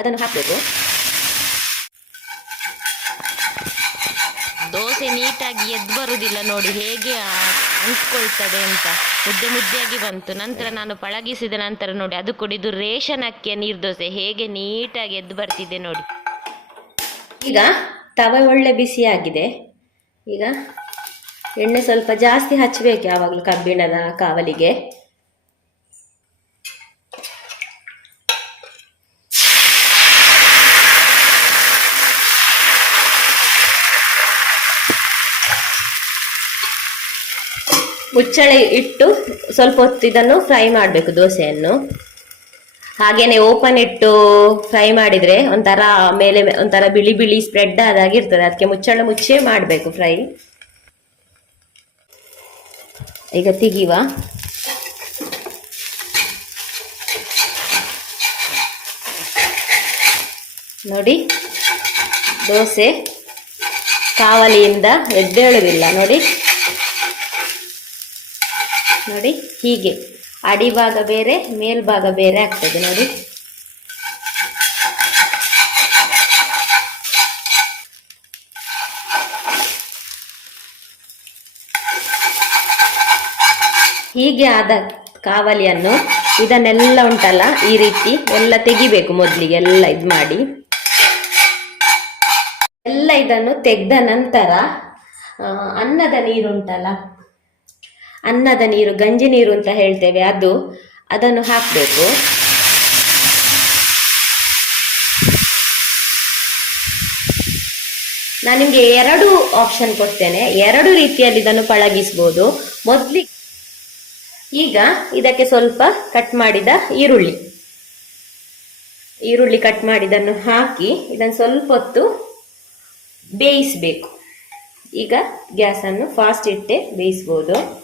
ಅದನ್ನು ಹಾಕಬೇಕು. ದೋಸೆ ನೀಟಾಗಿ ಎದ್ದು ಬರುವುದಿಲ್ಲ ನೋಡಿ ಹೇಗೆ ಅಂಟ್ಕೊಳ್ತದೆ ಅಂತ. ಮುದ್ದೆ ಮುದ್ದೆಯಾಗಿ ಬಂತು. ನಂತರ ನಾನು ಪಳಗಿಸಿದ ನಂತರ ನೋಡಿ ಅದು ಕುಡಿದು ರೇಷನ್ ಅಕ್ಕಿಯ ನೀರು ದೋಸೆ ಹೇಗೆ ನೀಟಾಗಿ ಎದ್ದು ಬರ್ತಿದೆ ನೋಡಿ. ಈಗ ತವೆ ಒಳ್ಳೆ ಬಿಸಿಯಾಗಿದೆ. ಈಗ ಎಣ್ಣೆ ಸ್ವಲ್ಪ ಜಾಸ್ತಿ ಹಚ್ಚಬೇಕು ಯಾವಾಗಲೂ ಕಬ್ಬಿಣದ ಕಾವಲಿಗೆ. ಮುಚ್ಚಳ ಇಟ್ಟು ಸ್ವಲ್ಪ ಹೊತ್ತು ಇದನ್ನು ಫ್ರೈ ಮಾಡಬೇಕು ದೋಸೆಯನ್ನು. ಹಾಗೇನೆ ಓಪನ್ ಇಟ್ಟು ಫ್ರೈ ಮಾಡಿದರೆ ಒಂಥರ ಮೇಲೆ ಒಂಥರ ಬಿಳಿ ಬಿಳಿ ಸ್ಪ್ರೆಡ್ ಆದಾಗಿರ್ತದೆ. ಅದಕ್ಕೆ ಮುಚ್ಚಳ ಮುಚ್ಚೇ ಮಾಡಬೇಕು ಫ್ರೈ. ಈಗ ತೆಗಿವ. ನೋಡಿ, ದೋಸೆ ಕಾವಲಿಯಿಂದ ಎದ್ದೇಳುವುದಿಲ್ಲ. ನೋಡಿ ನೋಡಿ, ಹೀಗೆ. ಅಡಿಭಾಗ ಬೇರೆ ಮೇಲ್ಭಾಗ ಬೇರೆ ಆಗ್ತದೆ ನೋಡಿ. ಹೀಗೆ ಆದ ಕಾವಲಿಯನ್ನು ಇದನ್ನೆಲ್ಲ ಉಂಟಲ್ಲ, ಈ ರೀತಿ ಎಲ್ಲ ತೆಗಿಬೇಕು ಮೊದಲಿಗೆ, ಎಲ್ಲ ಇದು ಮಾಡಿ. ಎಲ್ಲ ಇದನ್ನು ತೆಗೆದ ನಂತರ ಅನ್ನದ ನೀರುಂಟಲ್ಲ ಅನ್ನದ ನೀರು, ಗಂಜಿ ನೀರು ಅಂತ ಹೇಳ್ತೇವೆ. ಅದು, ಅದನ್ನು ಹಾಕಬೇಕು. ನಾನು ನಿಮಗೆ ಎರಡು ಆಪ್ಷನ್ ಕೊಡ್ತೇನೆ. ಎರಡು ರೀತಿಯಲ್ಲಿ ಇದನ್ನು ಪಳಗಿಸ್ಬೋದು. ಮೊದಲಿ ಈಗ ಇದಕ್ಕೆ ಸ್ವಲ್ಪ ಕಟ್ ಮಾಡಿದ ಈರುಳ್ಳಿ. ಈರುಳ್ಳಿ ಕಟ್ ಮಾಡಿದನ್ನು ಹಾಕಿ ಇದನ್ನು ಸ್ವಲ್ಪ ಹೊತ್ತು ಬೇಯಿಸಬೇಕು. ಈಗ ಗ್ಯಾಸನ್ನು ಫಾಸ್ಟ್ ಇಟ್ಟೆ ಬೇಯಿಸ್ಬೋದು.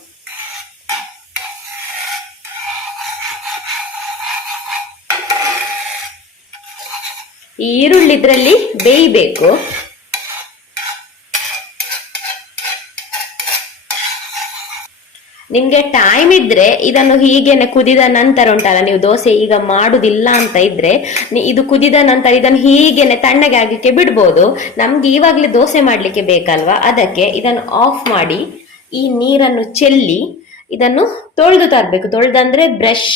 ಈ ಈರುಳ್ಳಿ ಇದರಲ್ಲಿ ಬೇಯಬೇಕು. ನಿಮ್ಗೆ ಟೈಮ್ ಇದ್ರೆ ಇದನ್ನು ಹೀಗೇನೆ ಕುದಿದ ನಂತರ ಉಂಟಲ್ಲ, ನೀವು ದೋಸೆ ಈಗ ಮಾಡುದಿಲ್ಲ ಅಂತ ಇದ್ರೆ ಇದು ಕುದಿದ ನಂತರ ಇದನ್ನು ಹೀಗೇನೆ ತಣ್ಣಗೆ ಆಗ್ಲಿಕ್ಕೆ ಬಿಡ್ಬೋದು. ನಮ್ಗೆ ಇವಾಗಲೇ ದೋಸೆ ಮಾಡ್ಲಿಕ್ಕೆ ಬೇಕಲ್ವಾ? ಅದಕ್ಕೆ ಇದನ್ನು ಆಫ್ ಮಾಡಿ ಈ ನೀರನ್ನು ಚೆಲ್ಲಿ ಇದನ್ನು ತೊಳೆದು ತರಬೇಕು. ತೊಳೆದಂದ್ರೆ ಬ್ರಷ್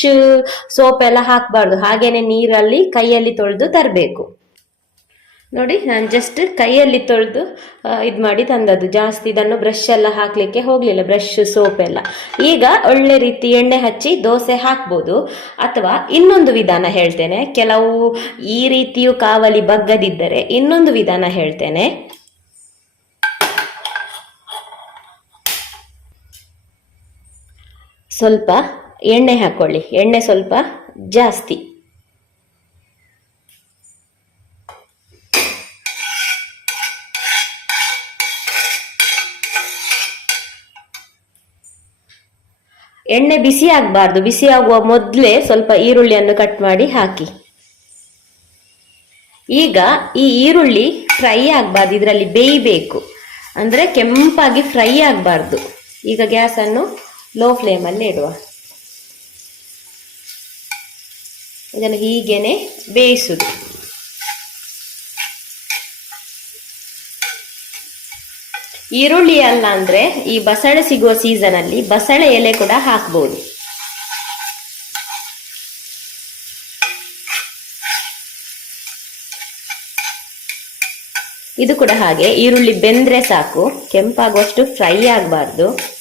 ಸೋಪ್ ಎಲ್ಲ ಹಾಕಬಾರ್ದು. ಹಾಗೇನೆ ನೀರಲ್ಲಿ, ಕೈಯಲ್ಲಿ ತೊಳೆದು ತರಬೇಕು. ನೋಡಿ, ನಾನು ಜಸ್ಟ್ ಕೈಯಲ್ಲಿ ತೊಳೆದು ಇದು ಮಾಡಿ ತಂದದ್ದು. ಜಾಸ್ತಿ ಇದನ್ನು ಬ್ರಷ್ ಎಲ್ಲ ಹಾಕಲಿಕ್ಕೆ ಹೋಗಲಿಲ್ಲ. ಬ್ರಷ್ ಸೋಪ್ ಎಲ್ಲ. ಈಗ ಒಳ್ಳೆ ರೀತಿ ಎಣ್ಣೆ ಹಚ್ಚಿ ದೋಸೆ ಹಾಕ್ಬೋದು. ಅಥವಾ ಇನ್ನೊಂದು ವಿಧಾನ ಹೇಳ್ತೇನೆ. ಕೆಲವು ಈ ರೀತಿಯು ಕಾವಲಿ ಬಗ್ಗದಿದ್ದರೆ ಇನ್ನೊಂದು ವಿಧಾನ ಹೇಳ್ತೇನೆ. ಸ್ವಲ್ಪ ಎಣ್ಣೆ ಹಾಕೊಳ್ಳಿ. ಎಣ್ಣೆ ಸ್ವಲ್ಪ ಜಾಸ್ತಿ. ಎಣ್ಣೆ ಬಿಸಿ ಆಗಬಾರ್ದು. ಬಿಸಿ ಆಗುವ ಮೊದಲೇ ಸ್ವಲ್ಪ ಈರುಳ್ಳಿಯನ್ನು ಕಟ್ ಮಾಡಿ ಹಾಕಿ. ಈಗ ಈ ಈರುಳ್ಳಿ ಫ್ರೈ ಆಗಬಾರ್ದು. ಇದರಲ್ಲಿ ಬೇಯಬೇಕು. ಅಂದರೆ ಕೆಂಪಾಗಿ ಫ್ರೈ ಆಗಬಾರ್ದು. ಈಗ ಗ್ಯಾಸನ್ನು ಲೋ ಫ್ಲೇಮಲ್ಲಿ ಇಡುವ. ಇದನ್ನು ಹೀಗೇನೆ ಬೇಯಿಸುದು. ಈರುಳ್ಳಿ ಅಲ್ಲ ಅಂದರೆ ಈ ಬಸಳೆ ಸಿಗುವ ಸೀಸನಲ್ಲಿ ಬಸಳೆ ಎಲೆ ಕೂಡ ಹಾಕ್ಬೋದು. ಇದು ಕೂಡ ಹಾಗೆ ಈರುಳ್ಳಿ ಬೆಂದ್ರೆ ಸಾಕು, ಕೆಂಪಾಗುವಷ್ಟು ಫ್ರೈ ಆಗಬಾರ್ದು.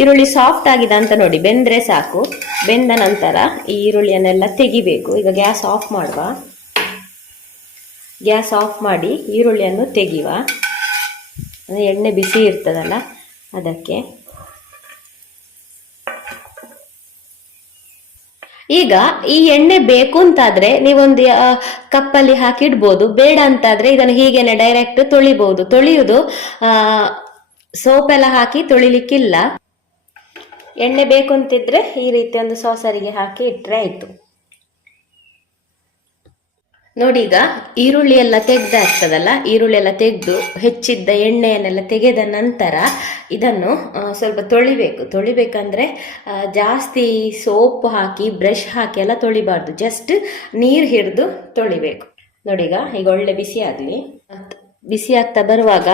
ಈರುಳ್ಳಿ ಸಾಫ್ಟ್ ಆಗಿದೆ ಅಂತ ನೋಡಿ, ಬೆಂದ್ರೆ ಸಾಕು. ಬೆಂದ ನಂತರ ಈ ಈರುಳ್ಳಿಯನ್ನೆಲ್ಲ ತೆಗಿಬೇಕು. ಈಗ ಗ್ಯಾಸ್ ಆಫ್ ಮಾಡುವ. ಗ್ಯಾಸ್ ಆಫ್ ಮಾಡಿ ಈರುಳ್ಳಿಯನ್ನು ತೆಗೆಯುವ ಎಣ್ಣೆ ಬಿಸಿ ಇರ್ತದಲ್ಲ, ಅದಕ್ಕೆ. ಈಗ ಈ ಎಣ್ಣೆ ಬೇಕು ಅಂತಾದ್ರೆ ನೀವೊಂದು ಕಪ್ಪಲ್ಲಿ ಹಾಕಿ ಇಡ್ಬೋದು ಬೇಡ ಅಂತಾದ್ರೆ ಇದನ್ನು ಹೀಗೇನೆ ಡೈರೆಕ್ಟ್ ತೊಳಿಬಹುದು ತೊಳೆಯುವುದು ಸೋಪ್ ಎಲ್ಲ ಹಾಕಿ ತೊಳಿಲಿಕ್ಕಿಲ್ಲ. ಎಣ್ಣೆ ಬೇಕು ಅಂತಿದ್ರೆ ಈ ರೀತಿ ಒಂದು ಸಾಸರಿಗೆ ಹಾಕಿ ಇಟ್ರೆ ಆಯ್ತು. ನೋಡಿ ಈಗ ಈರುಳ್ಳಿ ಎಲ್ಲ ತೆಗ್ದಾಗ್ತದಲ್ಲ ಈರುಳ್ಳಿ ಎಲ್ಲ ತೆಗೆದು ಹೆಚ್ಚಿದ್ದ ಎಣ್ಣೆಯನ್ನೆಲ್ಲ ತೆಗೆದ ನಂತರ ಇದನ್ನು ಸ್ವಲ್ಪ ತೊಳಿಬೇಕು. ತೊಳಿಬೇಕಂದ್ರೆ ಜಾಸ್ತಿ ಸೋಪ್ ಹಾಕಿ, ಬ್ರಷ್ ಹಾಕಿ ಎಲ್ಲ ತೊಳಿಬಾರ್ದು. ಜಸ್ಟ್ ನೀರು ಹಿಡಿದು ತೊಳಿಬೇಕು. ನೋಡಿಗ ಈಗ ಈಗ ಒಳ್ಳೆ ಬಿಸಿ ಆಗಲಿ. ಬಿಸಿ ಆಗ್ತಾ ಬರುವಾಗ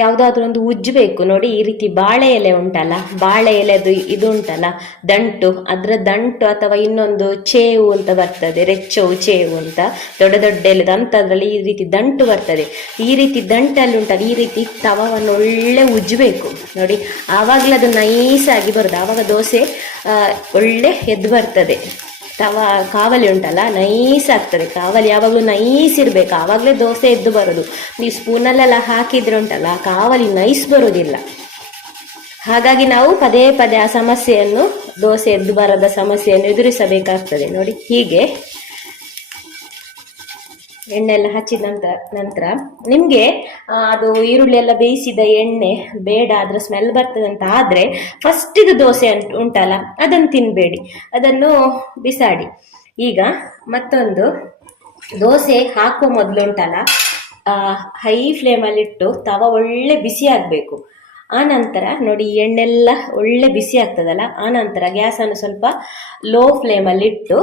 ಯಾವುದಾದ್ರೂ ಒಂದು ಉಜ್ಜಬೇಕು ನೋಡಿ, ಈ ರೀತಿ ಬಾಳೆ ಎಲೆ ಉಂಟಲ್ಲ? ಬಾಳೆ ಎಲೆದು ಇದು ಉಂಟಲ್ಲ? ದಂಟು. ಅದರ ದಂಟು ಅಥವಾ ಇನ್ನೊಂದು ಚೇವು ಅಂತ ಬರ್ತದೆ. ರೆಚ್ಚವು, ಚೇವು ಅಂತ. ದೊಡ್ಡ ದೊಡ್ಡ ಎಲೆದು ಅಂಥದ್ರಲ್ಲಿ ಈ ರೀತಿ ದಂಟು ಬರ್ತದೆ. ಈ ರೀತಿ ದಂಟಲ್ಲಿ ಉಂಟಲ್ಲ, ಈ ರೀತಿ ತವವನ್ನು ಒಳ್ಳೆ ಉಜ್ಜಬೇಕು ನೋಡಿ, ಆವಾಗಲೇ ಅದು ನೈಸಾಗಿ ಬರೋದು. ಆವಾಗ ದೋಸೆ ಒಳ್ಳೆ ಎದ್ದು ಬರ್ತದೆ. ತವ ಕಾವಲಿ ಉಂಟಲ್ಲ, ನೈಸ್ ಆಗ್ತದೆ. ಕಾವಲಿ ಯಾವಾಗಲೂ ನೈಸ್ ಇರಬೇಕು. ಆವಾಗಲೇ ದೋಸೆ ಎದ್ದು ಬರೋದು. ನೀವು ಸ್ಪೂನಲ್ಲೆಲ್ಲ ಹಾಕಿದ್ರೆ ಉಂಟಲ್ಲ, ಕಾವಲಿ ನೈಸ್ ಬರೋದಿಲ್ಲ. ಹಾಗಾಗಿ ನಾವು ಪದೇ ಪದೇ ಆ ಸಮಸ್ಯೆಯನ್ನು, ದೋಸೆ ಎದ್ದು ಬರದ ಸಮಸ್ಯೆಯನ್ನು ಎದುರಿಸಬೇಕಾಗ್ತದೆ. ನೋಡಿ ಹೀಗೆ. ಎಣ್ಣೆ ಎಲ್ಲ ಹಚ್ಚಿದ ನಂತರ ನಂತರ ನಿಮಗೆ ಅದು ಈರುಳ್ಳಿ ಎಲ್ಲ ಬೇಯಿಸಿದ ಎಣ್ಣೆ ಬೇಡ, ಅದರ ಸ್ಮೆಲ್ ಬರ್ತದೆ ಅಂತ ಆದರೆ ಫಸ್ಟಿದು ದೋಸೆ ಅಂತ ಉಂಟಲ್ಲ, ಅದನ್ನು ತಿನ್ನಬೇಡಿ ಅದನ್ನು ಬಿಸಾಡಿ. ಈಗ ಮತ್ತೊಂದು, ದೋಸೆ ಹಾಕುವ ಮೊದಲು ಉಂಟಲ್ಲ ಹೈ ಫ್ಲೇಮಲ್ಲಿಟ್ಟು ತವ ಒಳ್ಳೆ ಬಿಸಿ ಆಗಬೇಕು. ಆ ನಂತರ ನೋಡಿ ಎಣ್ಣೆಲ್ಲ ಒಳ್ಳೆ ಬಿಸಿ ಆಗ್ತದಲ್ಲ ಆ ನಂತರ ಗ್ಯಾಸನ್ನು ಸ್ವಲ್ಪ ಲೋ ಫ್ಲೇಮಲ್ಲಿ ಇಟ್ಟು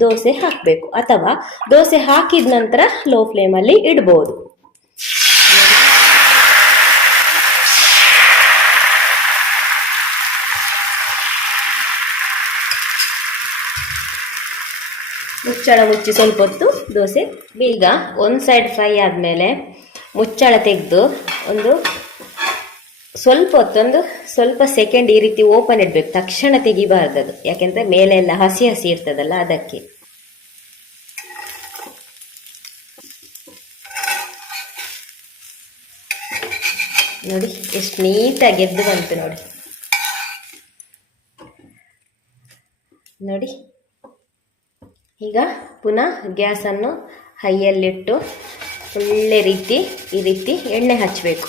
ದೋಸೆ ಹಾಕಬೇಕು. ಅಥವಾ ದೋಸೆ ಹಾಕಿದ ನಂತರ ಲೋ ಫ್ಲೇಮಲ್ಲಿ ಇಡ್ಬೋದು. ಮುಚ್ಚಳ ಮುಚ್ಚಿ ಸ್ವಲ್ಪ ಹೊತ್ತು ದೋಸೆ. ಬೇಗ ಒಂದು ಸೈಡ್ ಫ್ರೈ ಆದಮೇಲೆ ಮುಚ್ಚಳ ತೆಗೆದು ಒಂದು ಸ್ವಲ್ಪ ಹೊತ್ತೊಂದು ಸ್ವಲ್ಪ ಸೆಕೆಂಡ್ ಈ ರೀತಿ ಓಪನ್ ಇಡ್ಬೇಕು. ತಕ್ಷಣ ತೆಗಿಬಾರ್ದು ಅದು. ಯಾಕೆಂದ್ರೆ ಮೇಲೆ ಎಲ್ಲ ಹಸಿ ಹಸಿ ಇರ್ತದಲ್ಲ ಅದಕ್ಕೆ. ನೋಡಿ, ಎಷ್ಟು ನೀಟಾಗಿ ಎದ್ದು ಬಂತು ನೋಡಿ. ನೋಡಿ. ಈಗ ಪುನಃ ಗ್ಯಾಸನ್ನು ಹೈಯಲ್ಲಿಟ್ಟು ಒಳ್ಳೆ ರೀತಿ ಈ ರೀತಿ ಎಣ್ಣೆ ಹಚ್ಚಬೇಕು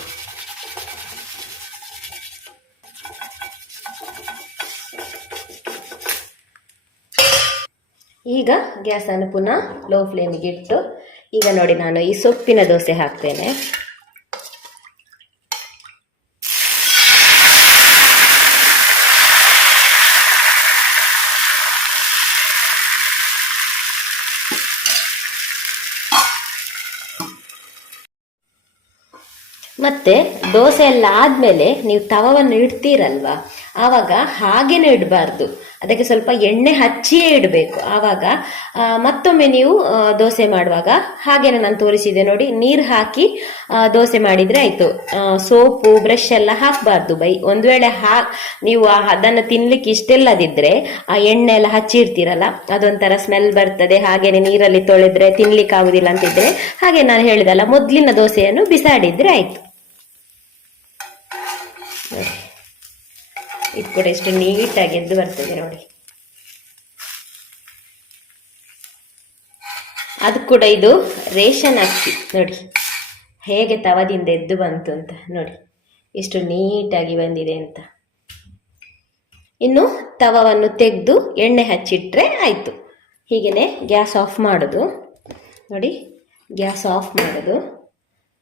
ಈಗ ಗ್ಯಾಸನ್ನು ಪುನಃ ಲೋ ಫ್ಲೇಮಿಗೆ ಇಟ್ಟು, ಈಗ ನೋಡಿ ನಾನು ಈ ಸೊಪ್ಪಿನ ದೋಸೆ ಹಾಕ್ತೇನೆ. ಮತ್ತೆ ದೋಸೆ ಎಲ್ಲ ಆದಮೇಲೆ ನೀವು ತವವನ್ನು ಇಡ್ತೀರಲ್ವಾ? ಆವಾಗ ಹಾಗೇನೆ ಇಡಬಾರ್ದು. ಅದಕ್ಕೆ ಸ್ವಲ್ಪ ಎಣ್ಣೆ ಹಚ್ಚಿಯೇ ಇಡಬೇಕು. ಆವಾಗ ಮತ್ತೊಮ್ಮೆ ನೀವು ದೋಸೆ ಮಾಡುವಾಗ ಹಾಗೇನೆ ನಾನು ತೋರಿಸಿದೆ ನೋಡಿ, ನೀರು ಹಾಕಿ ದೋಸೆ ಮಾಡಿದರೆ ಆಯಿತು. ಸೋಪು, ಬ್ರಷ್ ಎಲ್ಲ ಹಾಕಬಾರ್ದು. ಬೈ, ಒಂದು ವೇಳೆ ಹಾ, ನೀವು ಅದನ್ನು ತಿನ್ಲಿಕ್ಕೆ ಇಷ್ಟೆಲ್ಲದಿದ್ದರೆ ಆ ಎಣ್ಣೆ ಎಲ್ಲ ಹಚ್ಚಿರ್ತೀರಲ್ಲ, ಅದೊಂಥರ ಸ್ಮೆಲ್ ಬರ್ತದೆ. ಹಾಗೇನೆ ನೀರಲ್ಲಿ ತೊಳೆದ್ರೆ ತಿನ್ಲಿಕ್ಕೆ ಆಗುದಿಲ್ಲ ಅಂತಿದ್ರೆ ಹಾಗೆ ನಾನು ಹೇಳಿದಲ್ಲ ಮೊದಲಿನ ದೋಸೆಯನ್ನು ಬಿಸಾಡಿದ್ರೆ ಆಯ್ತು. ಇದು ಕೂಡ ಎಷ್ಟು ನೀಟಾಗಿ ಎದ್ದು ಬರ್ತದೆ ನೋಡಿ. ಅದು ಕೂಡ ಇದು ರೇಷನ್ ಅಕ್ಕಿ, ನೋಡಿ. ಹೇಗೆ ತವದಿಂದ ಎದ್ದು ಬಂತು ಅಂತ ನೋಡಿ. ಎಷ್ಟು ನೀಟಾಗಿ ಬಂದಿದೆ ಅಂತ. ಇನ್ನು ತವವನ್ನು ತೆಗೆದು ಎಣ್ಣೆ ಹಚ್ಚಿಟ್ರೆ ಆಯಿತು. ಹೀಗೆಯೇ ಗ್ಯಾಸ್ ಆಫ್ ಮಾಡೋದು. ನೋಡಿ, ಗ್ಯಾಸ್ ಆಫ್ ಮಾಡೋದು.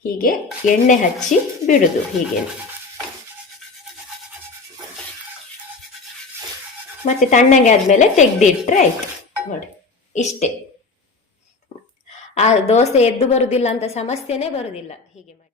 ಹೀಗೆ ಎಣ್ಣೆ ಹಚ್ಚಿ ಬಿಡೋದು ಹೀಗೆ ಮತ್ತೆ ತಣ್ಣಗೆ ಆದಮೇಲೆ ತೆಗೆದಿಟ್ರೆ ಆಯ್ತು. ನೋಡಿ, ಇಷ್ಟೇ. ಆ ದೋಸೆ ಎದ್ದು ಬರುವುದಿಲ್ಲ ಅಂತ ಸಮಸ್ಯೆನೇ ಬರುವುದಿಲ್ಲ ಹೀಗೆ ಮಾಡಿ.